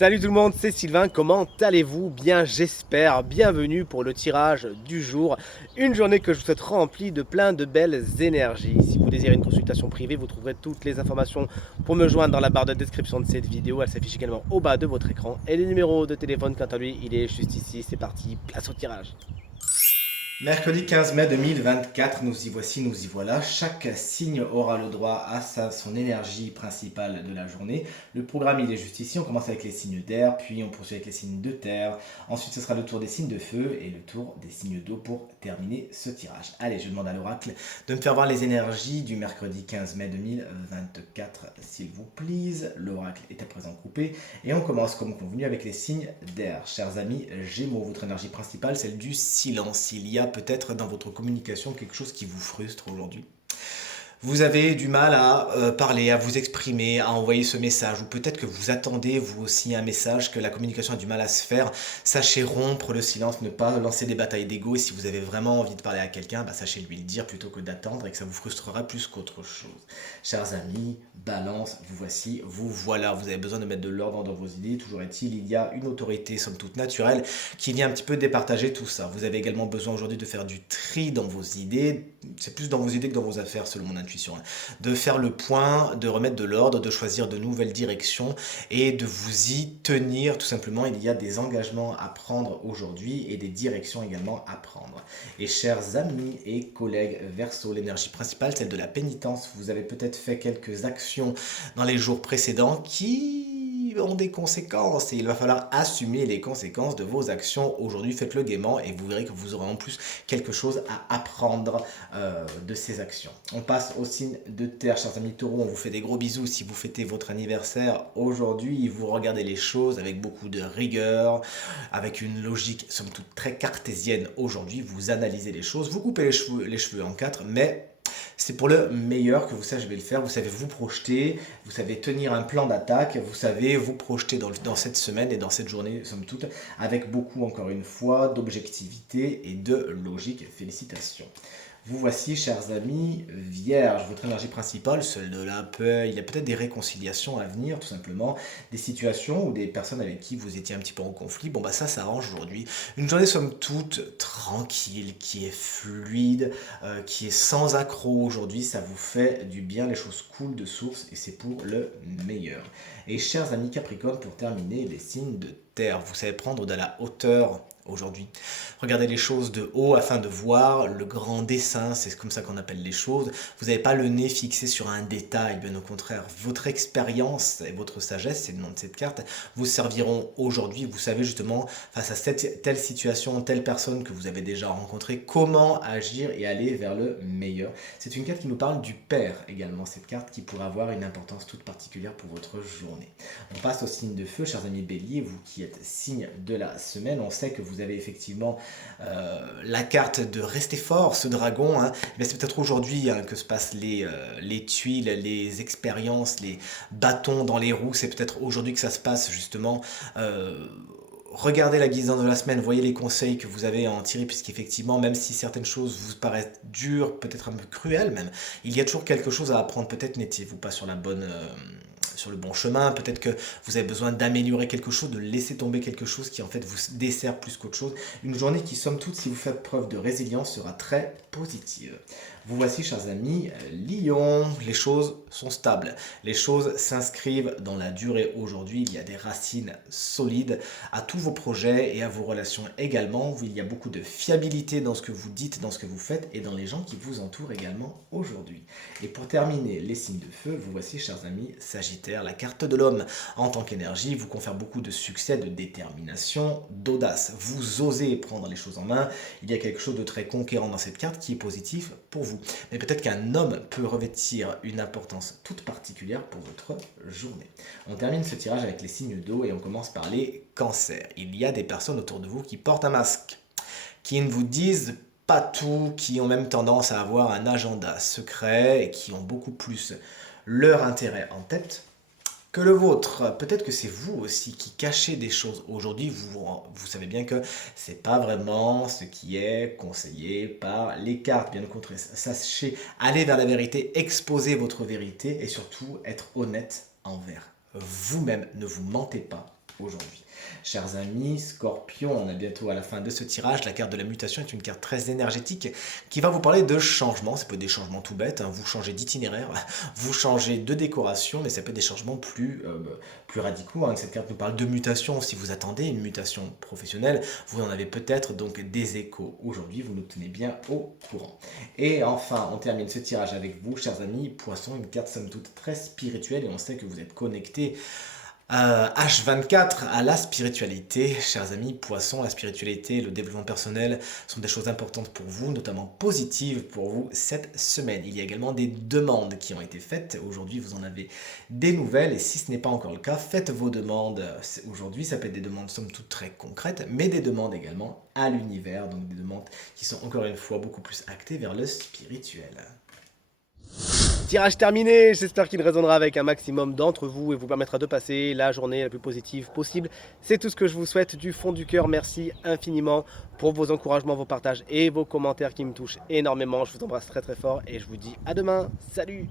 Salut tout le monde, c'est Sylvain, comment allez-vous? Bien j'espère, bienvenue pour le tirage du jour, une journée que je vous souhaite remplie de plein de belles énergies. Si vous désirez une consultation privée, vous trouverez toutes les informations pour me joindre dans la barre de description de cette vidéo, elle s'affiche également au bas de votre écran. Et le numéro de téléphone quant à lui, il est juste ici, c'est parti, place au tirage. Mercredi 15 mai 2024, nous y voici, nous y voilà. Chaque signe aura le droit à son énergie principale de la journée. Le programme, il est juste ici. On commence avec les signes d'air, puis on poursuit avec les signes de terre. Ensuite, ce sera le tour des signes de feu et le tour des signes d'eau pour terminer ce tirage. Allez, je demande à l'oracle de me faire voir les énergies du mercredi 15 mai 2024, s'il vous plaît. L'oracle est à présent coupé et on commence comme convenu avec les signes d'air. Chers amis Gémeaux, votre énergie principale, celle du silence. Il y a peut-être dans votre communication quelque chose qui vous frustre aujourd'hui. Vous avez du mal à parler, à vous exprimer, à envoyer ce message, ou peut-être que vous attendez vous aussi un message, que la communication a du mal à se faire. Sachez rompre le silence, ne pas lancer des batailles d'ego, et si vous avez vraiment envie de parler à quelqu'un, sachez lui le dire plutôt que d'attendre, et que ça vous frustrera plus qu'autre chose. Chers amis, Balance, vous voici, vous voilà, vous avez besoin de mettre de l'ordre dans vos idées, toujours est-il, il y a une autorité somme toute naturelle qui vient un petit peu départager tout ça. Vous avez également besoin aujourd'hui de faire du tri dans vos idées, c'est plus dans vos idées que dans vos affaires selon mon intuition, de faire le point, de remettre de l'ordre, de choisir de nouvelles directions et de vous y tenir tout simplement. Il y a des engagements à prendre aujourd'hui et des directions également à prendre. Et chers amis et collègues Verseau, l'énergie principale, celle de la pénitence, vous avez peut-être fait quelques actions dans les jours précédents qui ont des conséquences et il va falloir assumer les conséquences de vos actions. Aujourd'hui, faites-le gaiement et vous verrez que vous aurez en plus quelque chose à apprendre de ces actions. On passe au signe de terre, chers amis taureaux, on vous fait des gros bisous si vous fêtez votre anniversaire aujourd'hui. Vous regardez les choses avec beaucoup de rigueur, avec une logique somme toute très cartésienne aujourd'hui. Vous analysez les choses, vous coupez les cheveux en quatre, mais c'est pour le meilleur que vous savez le faire, vous savez vous projeter, vous savez tenir un plan d'attaque, vous savez vous projeter dans cette semaine et dans cette journée, somme toute, avec beaucoup, encore une fois, d'objectivité et de logique. Félicitations. Vous voici, chers amis, Vierge, votre énergie principale, celle de la paix. Il y a peut-être des réconciliations à venir, tout simplement, des situations ou des personnes avec qui vous étiez un petit peu en conflit. Bon, ça s'arrange aujourd'hui. Une journée, somme toute, tranquille, qui est fluide, qui est sans accroc aujourd'hui. Ça vous fait du bien, les choses coulent de source et c'est pour le meilleur. Et chers amis Capricorne, pour terminer, les signes de terre. Vous savez prendre de la hauteur aujourd'hui. Regardez les choses de haut afin de voir le grand dessin, c'est comme ça qu'on appelle les choses. Vous n'avez pas le nez fixé sur un détail, bien au contraire. Votre expérience et votre sagesse, c'est le nom de cette carte, vous serviront aujourd'hui. Vous savez justement, face à telle situation, telle personne que vous avez déjà rencontrée, comment agir et aller vers le meilleur. C'est une carte qui nous parle du père également, cette carte qui pourrait avoir une importance toute particulière pour votre journée. On passe au signe de feu, chers amis bélier, vous qui êtes signe de la semaine, on sait que vous avez effectivement la carte de rester fort, ce dragon, mais c'est peut-être aujourd'hui que se passent les tuiles, les expériences, les bâtons dans les roues, c'est peut-être aujourd'hui que ça se passe justement. Regardez la guidance de la semaine, voyez les conseils que vous avez à en tirer, puisqu'effectivement, même si certaines choses vous paraissent dures, peut-être un peu cruelles même, il y a toujours quelque chose à apprendre. Peut-être n'étiez-vous pas sur sur le bon chemin, peut-être que vous avez besoin d'améliorer quelque chose, de laisser tomber quelque chose qui en fait vous dessert plus qu'autre chose. Une journée qui, somme toute, si vous faites preuve de résilience, sera très positive. Vous voici, chers amis, Lion, les choses sont stables, les choses s'inscrivent dans la durée aujourd'hui, il y a des racines solides à tous vos projets et à vos relations également, il y a beaucoup de fiabilité dans ce que vous dites, dans ce que vous faites et dans les gens qui vous entourent également aujourd'hui. Et pour terminer les signes de feu, vous voici, chers amis, Sagittaire, la carte de l'homme en tant qu'énergie vous confère beaucoup de succès, de détermination, d'audace. Vous osez prendre les choses en main, il y a quelque chose de très conquérant dans cette carte qui est positif pour vous. Mais peut-être qu'un homme peut revêtir une importance toute particulière pour votre journée. On termine ce tirage avec les signes d'eau et on commence par les cancers. Il y a des personnes autour de vous qui portent un masque, qui ne vous disent pas tout, qui ont même tendance à avoir un agenda secret et qui ont beaucoup plus leur intérêt en tête que le vôtre. Peut-être que c'est vous aussi qui cachez des choses. Aujourd'hui, vous savez bien que c'est pas vraiment ce qui est conseillé par les cartes. Bien au contraire, sachez aller vers la vérité, exposer votre vérité et surtout être honnête envers vous-même. Ne vous mentez pas. aujourd'hui. Chers amis, Scorpion, on est bientôt à la fin de ce tirage. La carte de la mutation est une carte très énergétique qui va vous parler de changement. Ça peut être des changements tout bêtes, hein. Vous changez d'itinéraire, vous changez de décoration, mais ça peut être des changements plus radicaux, hein. Cette carte nous parle de mutation. Si vous attendez une mutation professionnelle, vous en avez peut-être donc des échos. Aujourd'hui, vous nous tenez bien au courant. Et enfin, on termine ce tirage avec vous, chers amis, Poisson, une carte somme toute très spirituelle et on sait que vous êtes connectés H24 à la spiritualité. Chers amis, Poissons, la spiritualité, le développement personnel sont des choses importantes pour vous, notamment positives pour vous cette semaine. Il y a également des demandes qui ont été faites. Aujourd'hui, vous en avez des nouvelles et si ce n'est pas encore le cas, faites vos demandes. Aujourd'hui, ça peut être des demandes somme toute très concrètes, mais des demandes également à l'univers, donc des demandes qui sont encore une fois beaucoup plus actées vers le spirituel. Tirage terminé, j'espère qu'il résonnera avec un maximum d'entre vous et vous permettra de passer la journée la plus positive possible. C'est tout ce que je vous souhaite du fond du cœur. Merci infiniment pour vos encouragements, vos partages et vos commentaires qui me touchent énormément. Je vous embrasse très très fort et je vous dis à demain. Salut!